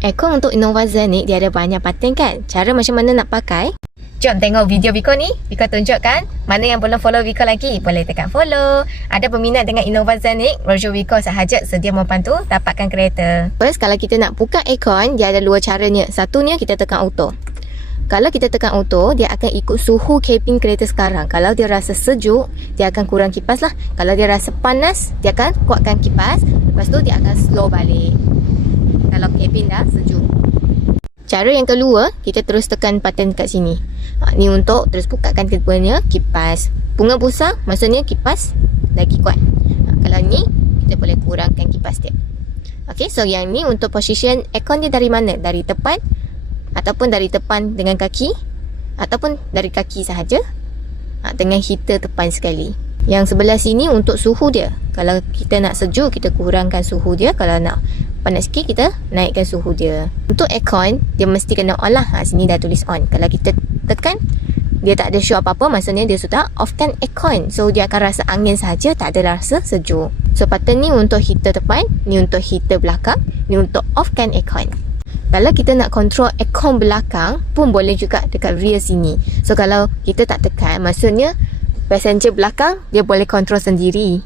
Aircon untuk Innova Zen ni dia ada banyak pattern kan. Cara macam mana nak pakai? Jom tengok video Viko ni. Viko tunjukkan. Mana yang belum follow Viko lagi, boleh tekan follow. Ada peminat dengan Innova Zenic, Rojo Viko sahaja sedia membantu dapatkan kereta. First, kalau kita nak buka aircon, dia ada dua caranya. Satunya kita tekan auto. Kalau kita tekan auto, dia akan ikut suhu cabin kereta sekarang. Kalau dia rasa sejuk, dia akan kurang kipas lah. Kalau dia rasa panas, dia akan kuatkan kipas. Lepas tu dia akan slow balik kalau cabin dah sejuk. Cara yang kedua, kita terus tekan button kat sini. Ni untuk terus bukakan keduanya kipas. Bunga busa, maksudnya kipas lagi kuat. Kalau ni, kita boleh kurangkan kipas dia. Okay, so yang ni untuk position aircon dia dari mana? Dari depan, ataupun dari depan dengan kaki, ataupun dari kaki sahaja, dengan heater depan sekali. Yang sebelah sini untuk suhu dia. Kalau kita nak sejuk, kita kurangkan suhu dia. Kalau nak panas sikit, kita naikkan suhu dia. Untuk aircon, dia mesti kena on lah. Sini dah tulis on. Kalau kita tekan, dia tak ada show apa-apa, maksudnya dia sudah offkan aircon. So dia akan rasa angin sahaja, tak ada rasa sejuk. So button ni untuk heater depan, ni untuk heater belakang, ni untuk offkan aircon. Kalau kita nak control aircon belakang pun boleh juga dekat rear sini. So kalau kita tak tekan, maksudnya passenger belakang dia boleh control sendiri.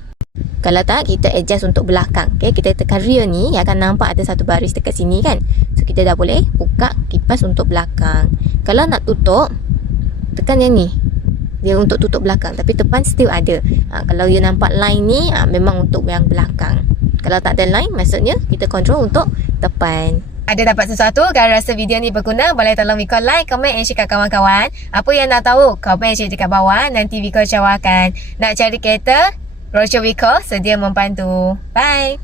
Kalau tak, kita adjust untuk belakang. Okay, kita tekan rear ni, akan nampak ada satu baris dekat sini kan. So kita dah boleh buka kipas untuk belakang. Kalau nak tutup, tekan yang ni. Dia untuk tutup belakang, tapi depan still ada. Kalau you nampak line ni, memang untuk yang belakang. Kalau tak ada line, maksudnya kita control untuk depan. Ada dapat sesuatu? Kalau rasa video ni berguna, boleh tolong Viko like, komen and share kat kawan-kawan. Apa yang nak tahu, komen share dekat bawah. Nanti Viko jawabkan. Nak cari kereta, Rojo Viko sedia membantu. Bye!